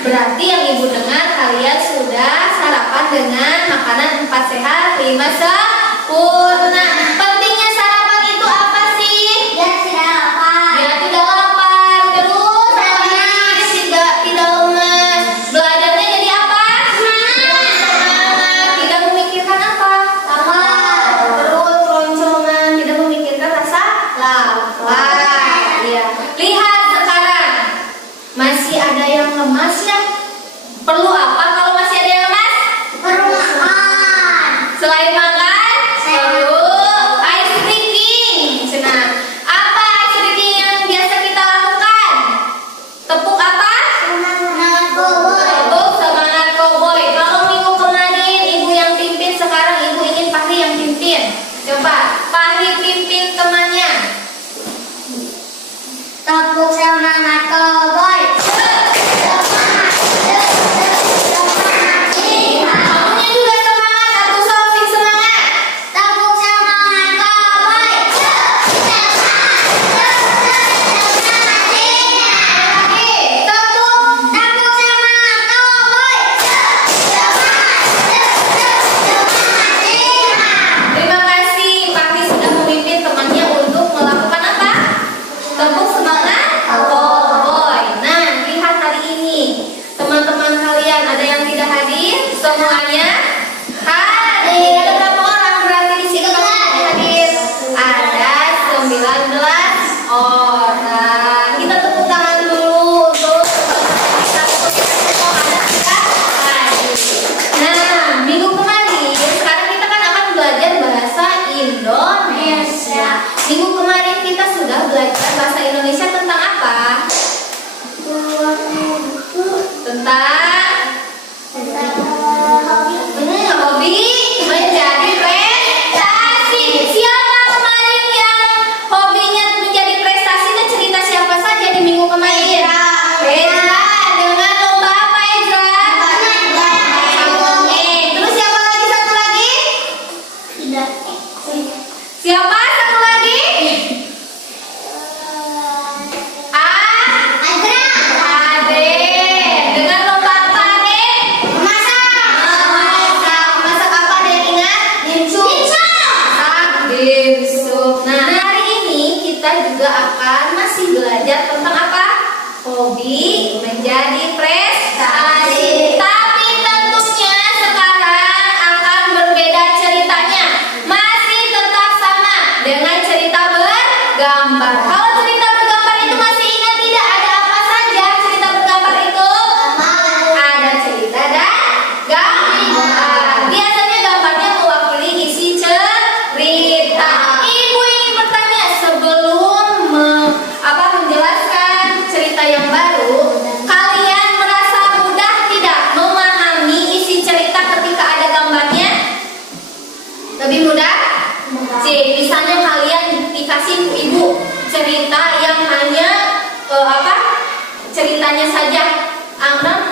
berarti yang Ibu dengar kalian sudah sarapan dengan makanan 4 sehat 5 sempurna. Pentingnya sarapan itu apa sih? Biar tidak lapar. Ya tidak lapar. Terus tidak lemas. Belajarnya jadi apa? Semangat. Tidak memikirkan apa? Lapar. Perut keroncongan. Tidak memikirkan rasa lapar. Ya. Lihat sekarang masih ada yang lemas ya. Perlu apa kalau masih ada yang lemas? Perlu makan. Selain makan, perlu ice drinking. Nah, apa ice drinking yang biasa kita lakukan? Tepuk apa? Semangat koboi. Tepuk semangat cowboy. Kalau minggu kemarin Ibu yang pimpin, sekarang Ibu ingin Fahri yang pimpin. Coba, Fahri pimpin temannya. Tepuk semangat koboi. Kamunya juga semangat, aku solving semangat. Tepuk semangat koboi. Lagi, tepuk. Tepuk semangat koboi. Terima kasih, Fahri sudah memimpin temannya untuk melakukan apa? Tepuk semangat cowboy. Nah, lihat hari ini teman-teman kalian ada yang tidak hadir? Semuanya hadir. Ada berapa orang berarti di sini kalau tidak hadir? Ada 19 orang. Kita tepuk tangan dulu untuk Nah, minggu kemarin, sekarang kita kan akan belajar bahasa Indonesia. Minggu kemarin kita sudah belajar bahasa Indonesia tentang apa? Tentang hobi menjadi prestasi. Siapa kemarin yang hobinya menjadi prestasi? Dan cerita siapa saja di minggu kemarin? Ezra. Dengan lomba apa Ezra? Terus siapa lagi satu lagi? Siapa satu lagi? Ade. Dengan lomba apa Ade? Masak apa ada yang ingat? Dimsum. Nah, hari ini kita juga akan masih belajar tentang apa? Hobi menjadi prestasi. Tapi tentunya sekarang akan berbeda ceritanya. Masih tetap sama dengan cerita bergambar. Kalau cerita bergambar itu masih ingat tidak? Ada apa saja cerita bergambar itu? Ada cerita dan gambar. Biasanya gambarnya mewakili isi cerita. Ibu ingin bertanya sebelum menjelaskan cerita yang baru, kalian merasa mudah tidak memahami isi cerita ketika ada gambarnya? Lebih mudah? Misalnya kalian dikasih ibu cerita yang hanya ceritanya saja,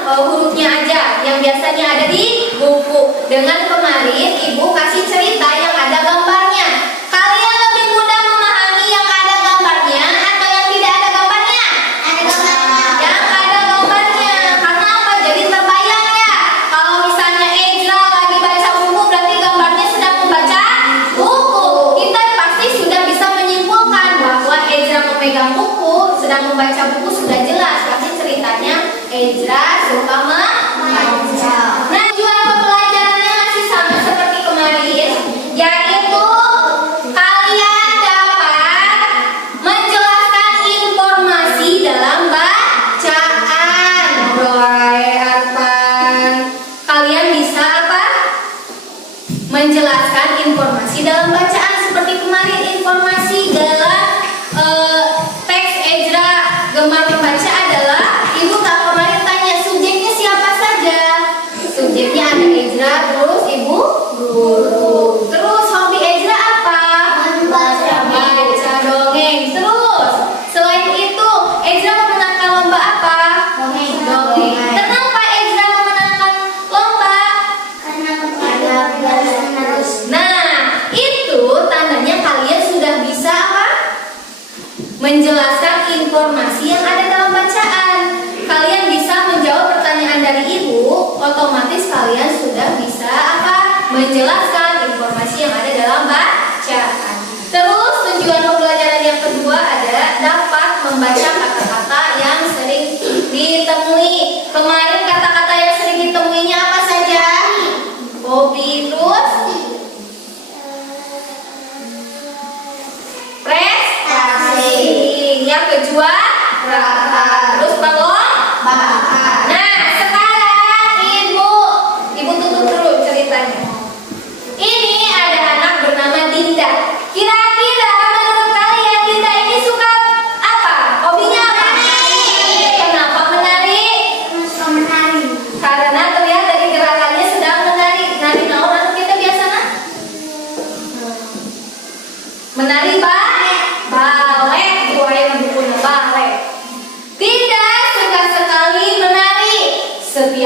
hurufnya aja yang biasanya ada di buku. Dengan kemarin ibu kasih cerita yang ada gambarnya. Kalian lebih mudah memahami yang ada gambarnya atau yang tidak ada gambarnya? Yang ada gambarnya. Karena apa? Jadi terbayang ya. Kalau misalnya Ezra lagi baca buku, berarti gambarnya sedang membaca buku. Kita pasti sudah bisa menyimpulkan bahwa Ezra memegang buku, sedang membaca buku, sudah jelas. Pasti ceritanya Ezra suka membaca. Nah, tujuan pembelajarannya masih sama seperti kemarin, yaitu kalian dapat menjelaskan informasi dalam bacaan. Kalian bisa apa? Menjelaskan informasi dalam bacaan seperti kemarin. Informasi dalam teks Ezra gemar membaca adalah ibu kemarin tanya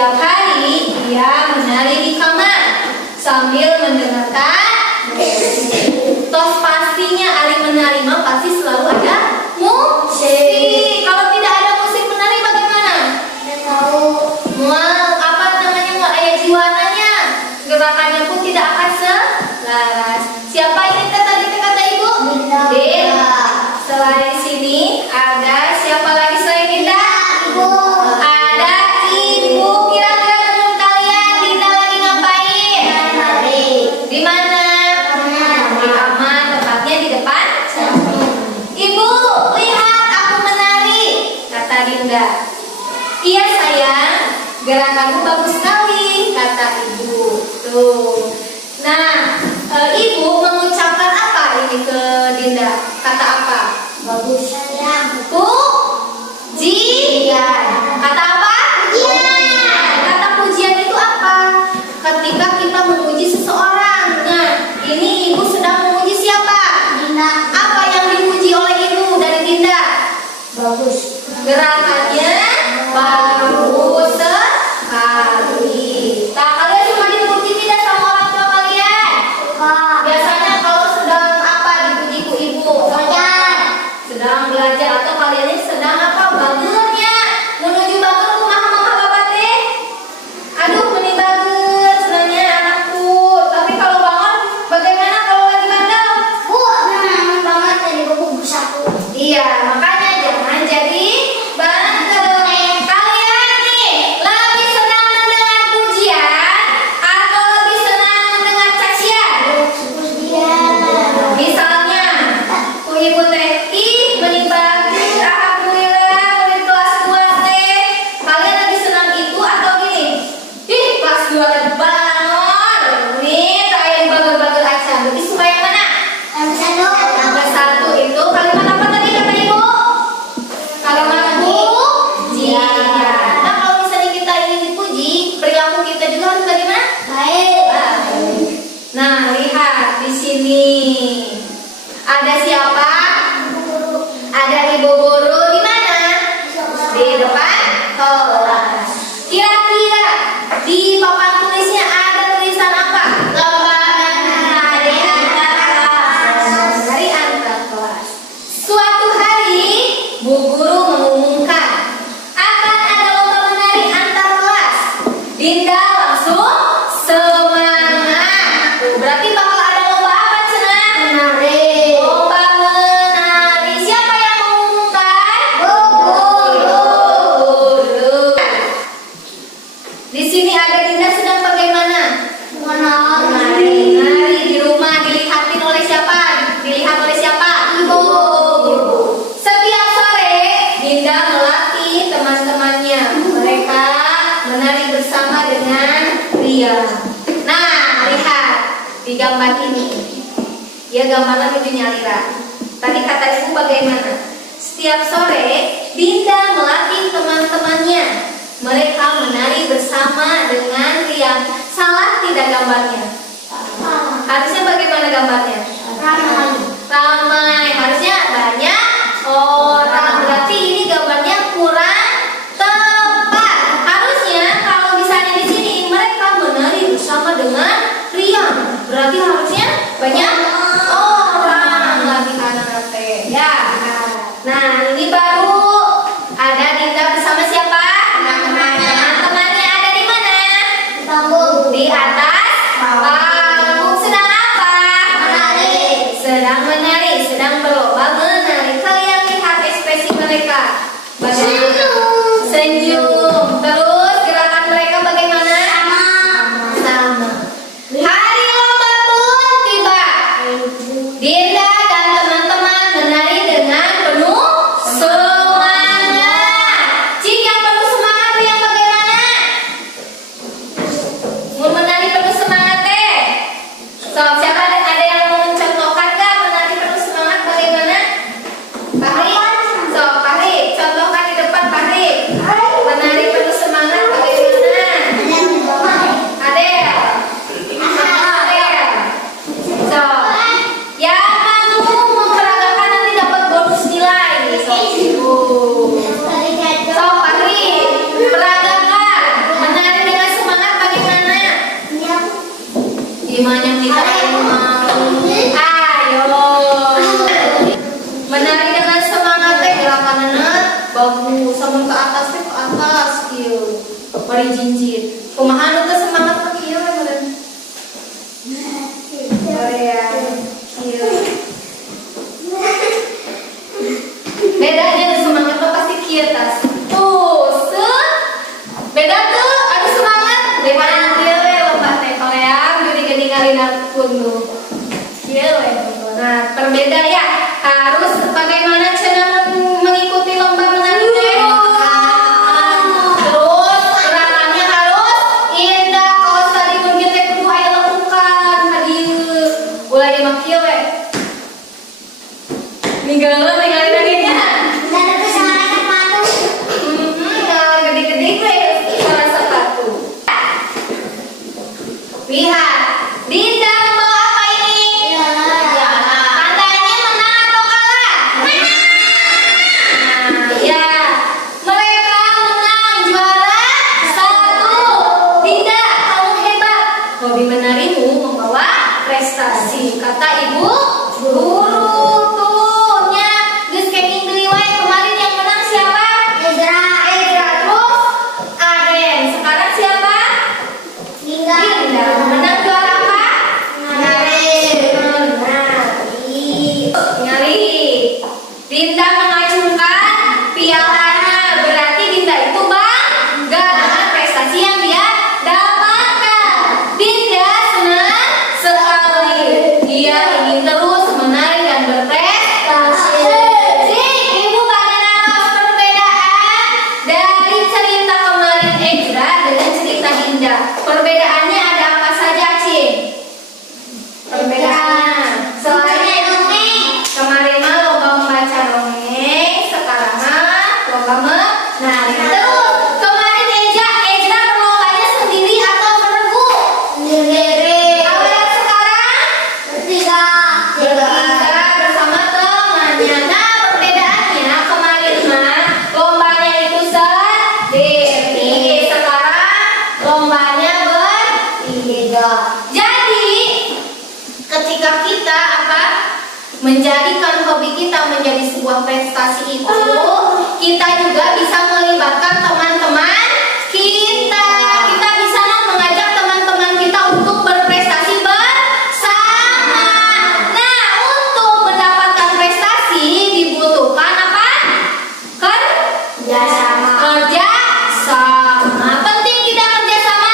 Setiap hari dia menari di kamar sambil mendengarkan musik. Tos pastinya ari menari mah pasti selalu ada musik. Kalau tidak ada musik menari bagaimana? Tidak tahu. Apa namanya, mau ayat jiwananya, gerakannya pun tidak akan selaras. Siapa ini tadi kata ibu? Dinda. Selain sini ada siapa lagi selain Dinda? Ibu. Ada ibu. Kira-kira menurut kalian Dinda lagi ngapain? Menari. Di mana? Di kamar, tempatnya di depan. Ibu, lihat aku menari, kata Dinda. Iya sayang, gerakanmu bagus sekali, kata ibu. Tuh. Nah, ibu mengucapkan apa ini ke Dinda? Kata apa? Bagus sayang. Pujian. Kata apa? Pujian. Kata pujian itu apa? Ketika kita memuji seseorang. Nah, ini ibu sedang memuji siapa? Dinda. Apa yang dipuji oleh ibu dari Dinda? Bagus. Gerakannya bagus sekali. Nah, kalian cuma dipuji tidak sama orang tua kalian? Kak. Biasanya kalau sedang apa dipuji ibu? Belajar. Sedang belajar atau kalian ini sedang apa? Bagernya menuju bager rumah mama bapak teh. Aduh, meni bager senangnya anakku. Tapi kalau bangun bagaimana kalau lagi bandel? Bu, menang banget dari buku saku. Iya, makanya jangan jadi bandel. Kalian nih lebih senang mendengar pujian atau lebih senang mendengar cacian? Pujian. Misalnya, ku ibu teh, ih meni bagus, alhamdulillah, murid kelas 2 teh. Kalian lebih senang itu atau gini? Ih, kelas 2 teh banget. Nih, kayak bager-bager aja. Lebih suka yang mana? Yang satu. Yang satu itu kalimat apa tadi kata ibu? Kalimat pujian. Nah, kalau misalnya kita ingin dipuji, perilaku kita juga harus bagaimana? Baik. Nah, lihat di sini. Ada siapa? Ada ibu guru di mana? Di depan kelas. Kira-kira di papan tulisnya ada tulisan apa? Lembaran hari antar kelas. Hari antar kelas. Suatu hari, Bu Guru mengumumkan akan ada lomba menari antar kelas. Dinda langsung semangat. Tuh, berarti bakal ada lomba apa, Cenah? Menari. Lomba menari. Siapa yang mengumumkan? Bu Guru. Guru. Di sini ada Dinda sedang bagaimana? Menari. Menari di rumah dilihatin oleh siapa? Dilihat oleh siapa? Ibu. Setiap sore Dinda melatih teman-temannya. Mereka menari bersama dengan Ria. Nah, lihat di gambar ini. Ya, gambarnya lucunya Lira. Tadi kata ibu bagaimana? Setiap sore Dinda melatih teman-temannya. Mereka menari bersama dengan Ria. Salah tidak gambarnya? Harusnya bagaimana gambarnya? Ramai. Ramai, harusnya banyak orang. Berarti ini gambarnya kurang tepat. Harusnya kalau misalnya di sini mereka menari bersama dengan Rian, berarti harusnya banyak orang lagi anak teh. Ya. Nah, ini baru ada Dinda bersama siapa? Teman-temannya ada di mana? Panggung. Di atas panggung. Sedang apa? Menari. Sedang menari, sedang Gimana kita mau? Ayo. Menari dengan semangat teh gerakan anak bagus. Sama ke atas teh ke atas kieu. Bari jinjit. Kumaha anu teh semangat ke kieu meureun. Korea. Kieu. Bedanya semangat mah pasti kieu tas. Tuh, beda tuh, ada semangat. Daripada kieu we lomba teh Korea, jadi ketinggalin aku nu. Kieu we. Nah, berbeda ya. Harus bagaimana cara mengikuti lomba menari teh. Terus gerakannya harus indah. Kalau tadi mungkin teh kudu aya lakukan hadieu. Ulah ieu mah kieu we. Ninggalin lagi nya. Gede-gede gue salah sepatu. Lihat, Dinda membawa apa ini? Tandanya menang atau kalah? Nah, ya, mereka menang juara 1. Dinda, kamu hebat. Hobi menarimu membawa prestasi. Kata ibu guru. Dinda mengacungkan pialanya, berarti Dinda itu bangga dengan prestasi yang dia dapatkan. Dinda senang sekali, dia ingin terus menari dan berprestasi. Ibu pada naros perbedaan dari cerita kemarin Ezra dengan cerita Dinda. Perbedaannya ada apa saja, Cing? Perbedaannya selainnya dongeng. Kemarin mah lomba membaca dongeng, sekarang mah lomba menari. Terus kemarin Ezra berlombanya sendiri atau beregu? Sendiri. Kalau yang sekarang bertiga bersama temannya. Nah, perbedaannya kemarin mah lombanya itu sendiri, sekarang lombanya bertiga. Jadi ketika kita menjadikan hobi kita menjadi sebuah prestasi itu, kita juga bisa melibatkan teman-teman kita. Kita bisa mengajak teman-teman kita untuk berprestasi bersama. Nah, untuk mendapatkan prestasi dibutuhkan apa? Kerja sama. Penting tidak kerja sama.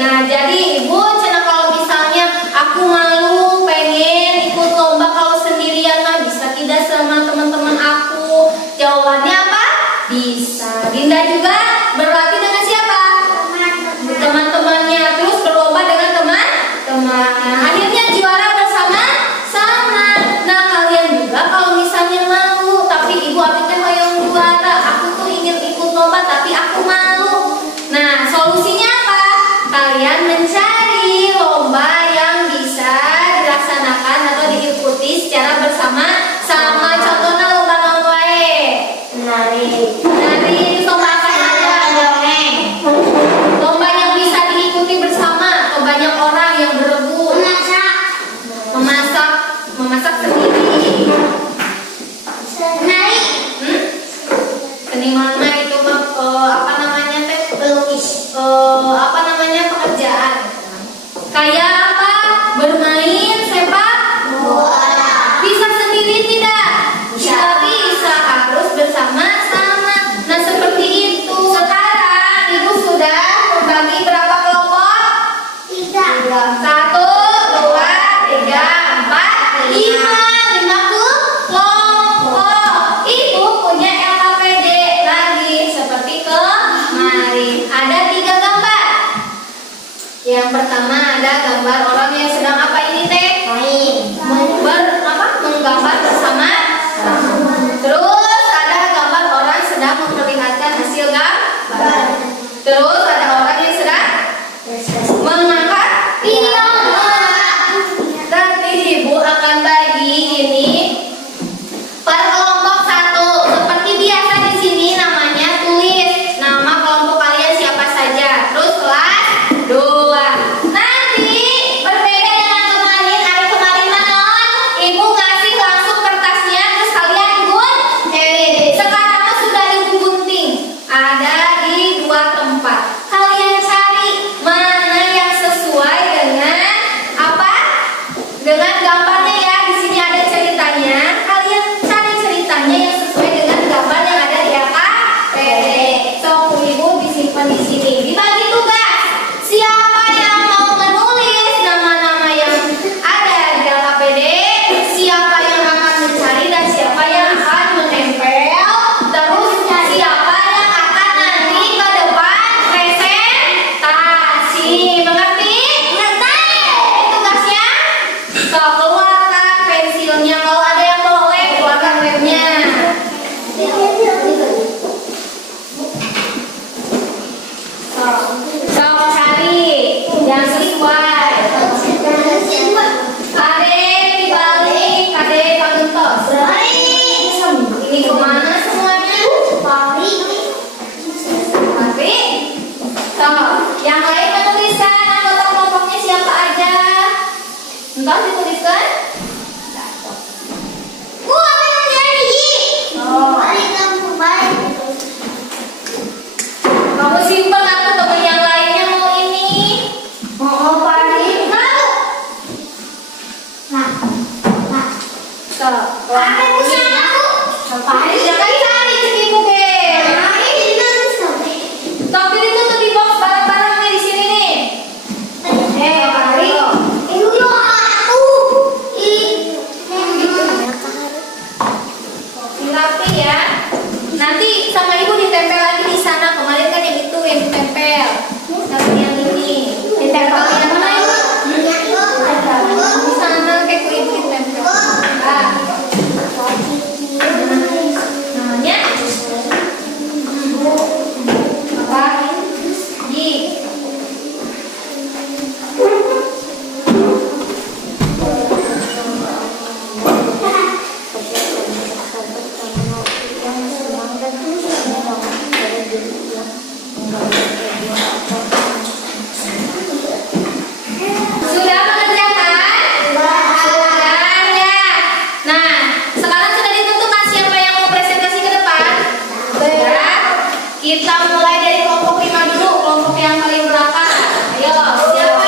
Nah, jadi ibu cina kalau misalnya aku malu pengen ikut lomba kalau sendirian mah bisa tidak sama teman-teman aku. Jawabannya apa? Bisa. Dinda juga berlatih dengan siapa? Teman-temannya. Terus berlomba dengan teman-temannya. Akhirnya juara bersama-sama. Nah, kalian juga kalau misalnya malu, tapi ibu abi teh hoyong juara, aku tuh ingin ikut lomba tapi aku malu. Nah, solusinya apa? Kalian mencari lomba yang bisa dilaksanakan atau diikuti secara bersama-sama. Contohnya lomba naon wae? Menari. Lomba apa aja? Dongeng. Lomba yang bisa diikuti bersama atau banyak orang yang berebut. Memasak sendiri. Menari. Seni mana itu mah apa namanya teh? Pelukis. Apa namanya pekerjaan? Kayak apa? Bermain sepak bola. Bisa sendiri tidak? Bisa, harus bersama-sama. Nah, seperti itu. Sekarang ibu sudah membagi berapa kelompok? 3. 1, 2, 3, 4, 5 kelompok. Ibu punya LKPD lagi seperti kemarin. Ada 3 gambar. Yang pertama ada gambar orang yang sedang apa ini teh? Menggambar bersama. Terus ada gambar orang sedang memperlihatkan hasil gambar. Terus ada orang yang sedang mengangkat piala. Nanti ibu akan bagi ini per kelompok 1. Seperti biasa di sini namanya tulis nama kelompok kalian siapa saja. Terus kelas 2. Nanti Kita mulai dari kelompok 5 dulu, kelompok yang paling belakang. Ayo, siapa?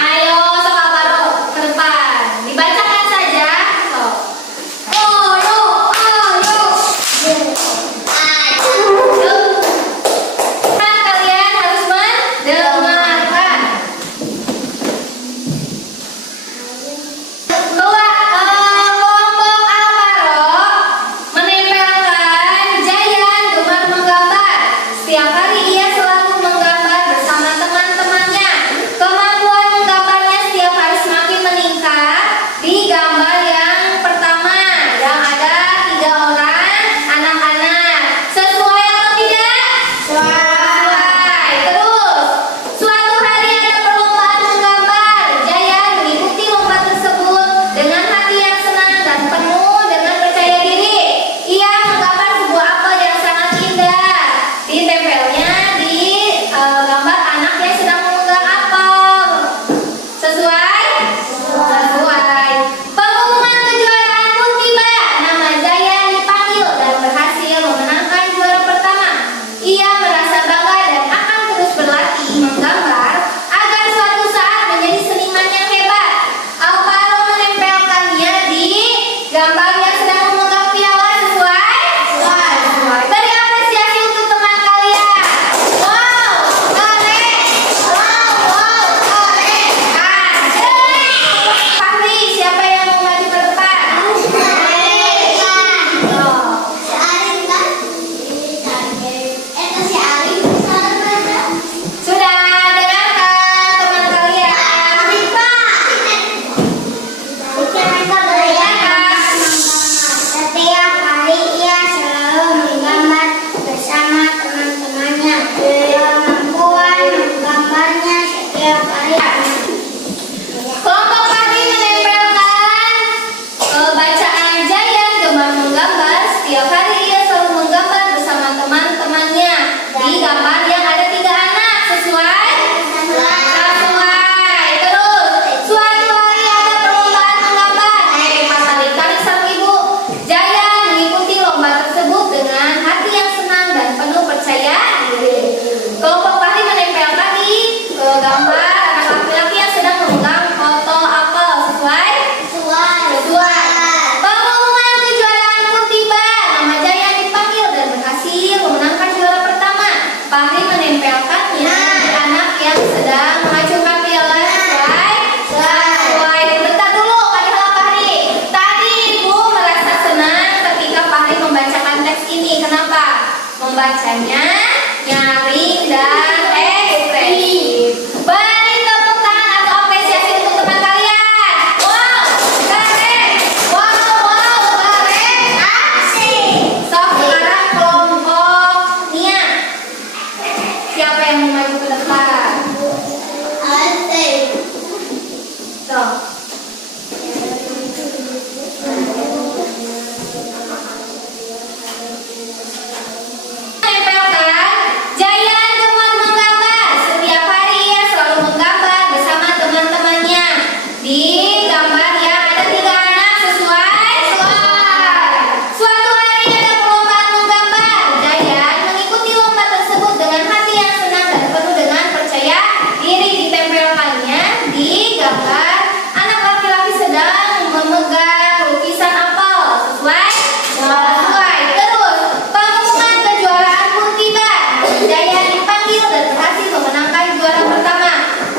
Ayo, sok Alvaro ke depan. Dibacakan saja. Sok. Kan kalian harus mendengarkan. Kelompok Alvaro menempelkan Jayan gemar menggambar. Setiap hari ia selalu menggambar bersama teman-temannya. Kemampuan menggambarnya setiap hari semakin meningkat. Di gambar yang pertama yang ada 3 orang anak-anak. Sesuai atau tidak? Sesuai. Terus, suatu hari ada perlombaan menggambar. Jayan mengikuti lomba tersebut dengan hati yang senang dan penuh dengan percaya diri. Ia menggambar sebuah apel yang sangat indah. Ditempelnya di gambar anak yang sedang memegang apel. Sesuai? Sesuai. Pengumuman kejuaraan pun tiba. Nama Jayan dipanggil dan berhasil memenangkan juara pertama. Ia merasa bangga dan akan terus berlatih menggambar agar suatu saat menjadi seniman yang hebat. Alvaro menempelkannya di gambar yang sedang memegang piala. Sesuai? Sesuai. Beri apresiasi untuk teman kalian. Wow, keren. Wow, keren. Fahri, siapa yang mau maju ke depan? Sudah dengarkan teman kalian? Setiap hari ia selalu menggambar bersama teman-temannya. Kemampuan menggambarnya setiap hari. Kelompok Fahri menempelkan bacaan Jayan gemar menggambar. Setiap hari ia selalu menggambar bersama teman-temannya. Di gambar yang ada 3 anak. Sesuai? Sesuai. Terus, suatu hari ada perlombaan menggambar. Tarik sang ibu. Jayan mengikuti lomba tersebut dengan hati yang senang dan penuh percaya diri. Kelompok Fahri menempelkan di gambar anak laki-laki yang sedang memegang foto apel. Sesuai? Sesuai. Pengumuman kejuaraan pun tiba. Nama Jayan dipanggil dan berhasil memenangkan juara pertama. Fahri menempelkannya di anak yang sedang mengacungkan piala. Sesuai? Sesuai. Bentar dulu, Kadilah Fahri. Tadi ibu merasa senang ketika Fahri membacakan teks ini. Kenapa? Membacanya nyaring dan ekspresif. Beri tepuk tangan atau apresiasi untuk teman kalian. Wow, keren. Wow, keren. Asik. Sok, sekarang kelompok Nia. Siapa yang mau maju ke depan? Sok. Menempelkan Jayan gemar menggambar. Setiap hari ia selalu menggambar bersama teman-temannya. Di gambar yang ada 3 anak. Sesuai? Suatu hari ada perlombaan menggambar. Jayan mengikuti lomba tersebut dengan hati yang senang dan penuh dengan percaya diri. Ditempelkannya di gambar anak laki-laki sedang memegang lukisan apel. Sesuai? Sesuai. Terus, pengumuman kejuaraan pun tiba. Jayan dipanggil dan berhasil memenangkan juara pertama.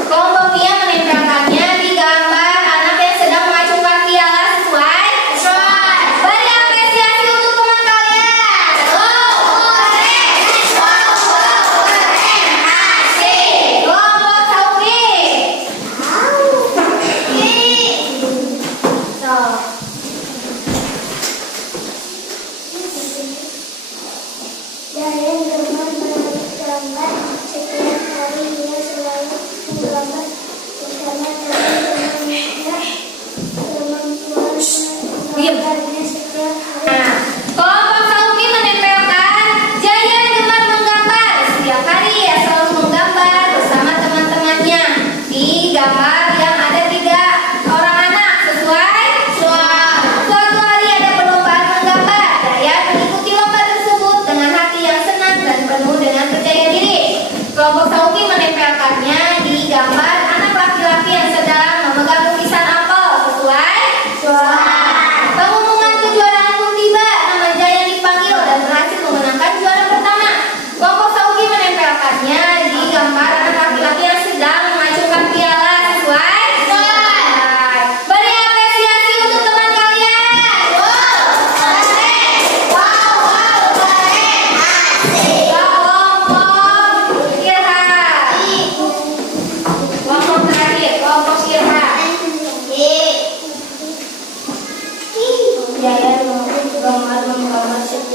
Kelompok Nia menempelkannya di gambar anak yang sedang mengacungkan piala. Sesuai? Sesuai. Beri apresiasi untuk teman kalian. Keren. Keren. Asik. Kelompok Sauki. Sok. Jayan gemar menggambar. Setiap hari ia selalu menggambar bersama teman-temannya. Kemampuan menggambarnya setiap hari. Nah, kelompok Sauki menempelkan Jayan gemar menggambar. Setiap hari ia selalu menggambar bersama teman-temannya. Di gambar yang ada 3 orang anak. Sesuai? Suatu hari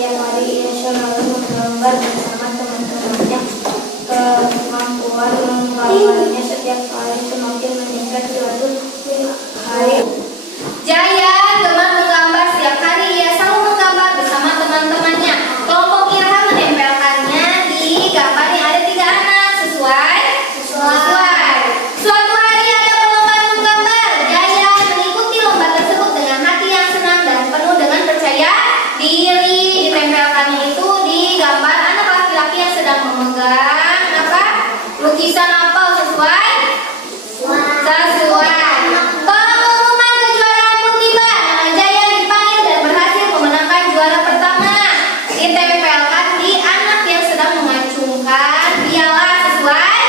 setiap hari ia selalu menggambar bersama teman-temannya. Kemampuan menggambarnya setiap hari semakin meningkat suatu hari. Jaya gemar menggambar setiap hari. Ia selalu menggambar bersama teman-temannya. Kelompok Irham menempelkannya di gambar yang ada 3 anak. Sesuai. Suatu hari ada perlombaan menggambar. Jaya mengikuti lomba tersebut dengan hati yang senang dan penuh dengan percaya diri. Ditempelkannya itu di gambar anak laki-laki yang sedang memegang apa? Lukisan apa? Sesuai. Pengumuman kejuaraan pun tiba. Nama Jaya dipanggil dan berhasil memenangkan juara pertama. Ditempelkan di anak yang sedang mengacungkan piala. Sesuai.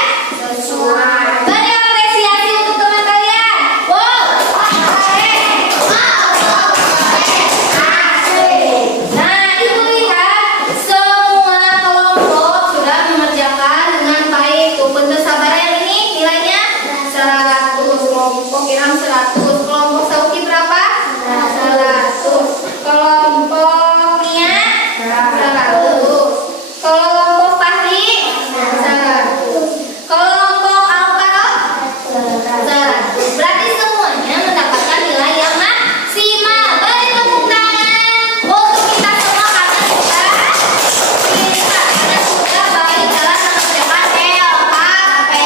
Beri apresiasi untuk teman kalian. Wow. Nah, ibu lihat semua kelompok sudah mengerjakan dengan baik. Tuh, bentuk sabar yang ini nilainya 100. Kelompok Irham 100. Kelompok Sauki berapa? 100. Kelompok Nia 100. Kelompok Fahri 100. Kelompok Alvaro 100. Berarti semuanya mendapatkan nilai yang maksimal. Beri tepuk tangan untuk kita semua karena sudah baik dalam mengerjakan LKPT.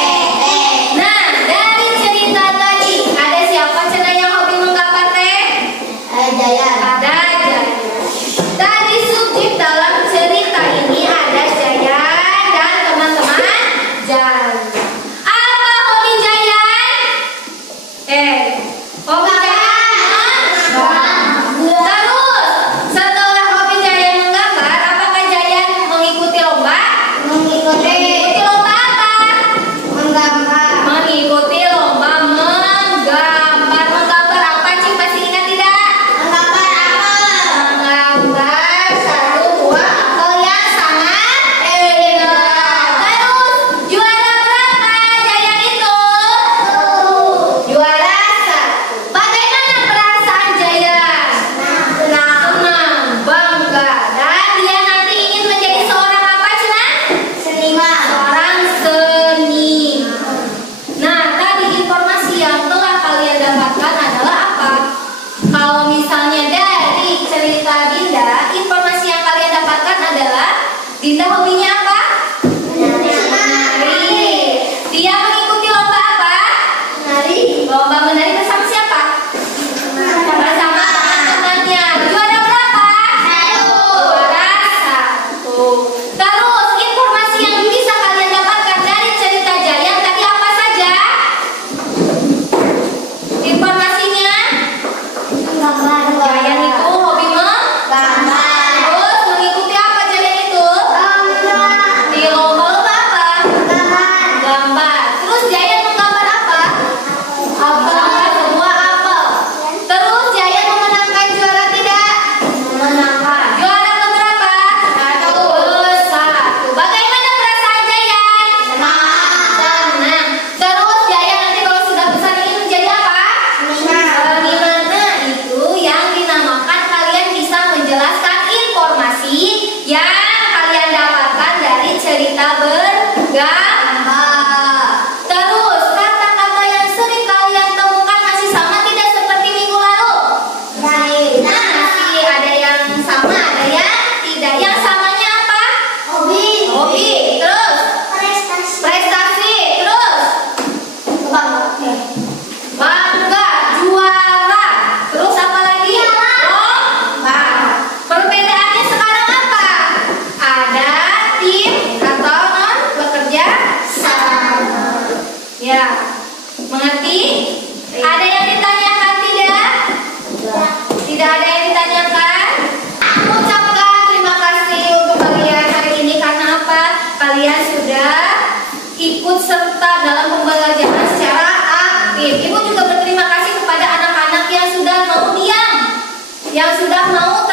Nah, dari cerita tadi ada siapa cina yang hobi menggambar teh? Jaya. Ada Jaya. Tadi subjek dalam cerita ini ada Jaya dan teman-teman Jaya. Apa hobi Jaya? Hobi Jaya terus setelah hobi Jaya menggambar, apakah Jaya mengikuti lomba? Mengikuti lomba apa? Mengikuti lomba menggambar. Menggambar apa, Cing? Masih ingat tidak? Menggambar 1 buah apel yang sangat indah. Terus juara berapa Jaya itu? Juara 1. Bagaimana perasaan Jaya? Senang, bangga. Dan dia nanti ingin menjadi seorang apa, Cina? Seorang seniman. Nah, tadi informasi yang telah kalian dapatkan adalah apa? Kalau misalnya dari cerita Dinda, informasi yang kalian dapatkan adalah Dinda hobinya apa? Menari. Dia mengikuti lomba apa? Lomba menari bersama siapa? Bersama teman-temannya. Juara berapa? Juara 1. Terus informasi yang bisa kalian dapatkan dari cerita Jaya tadi apa saja? Informasinya Jaya itu hobi menggambar. Terus mengikuti apa Jaya itu? Di lomba-lomba apa? Gambar. Terus Jaya menggambar apa? Gambar sebuah apel. Terus Jaya memenangkan juara tidak? Memenangkan. Juara keberapa? 1. Bagaimana perasaan Jaya? Senang. Terus Jaya nanti kalau sudah besar ingin menjadi apa? Seniman. Nah, itu yang dinamakan kalian bisa menjelaskan informasi yang kalian dapatkan dari cerita bergambar. Terus kata-kata yang sering kalian temukan masih sama tidak seperti minggu lalu? Nah, masih ada yang sama, ada yang tidak. Yang samanya apa? Hobi. Terus prestasi. Terus bangga, juara. Terus apa lagi? Lomba. Perbedaannya sekarang apa? Ada tim atau non bekerja sama. Ya, mengerti? Ada yang ditanyakan tidak? Tidak ada yang ditanyakan? Ucapkan terima kasih untuk kalian hari ini karena apa? Kalian sudah ikut serta dalam pembelajaran secara aktif. Ibu juga berterima kasih kepada anak-anak yang sudah mau diam, yang sudah mau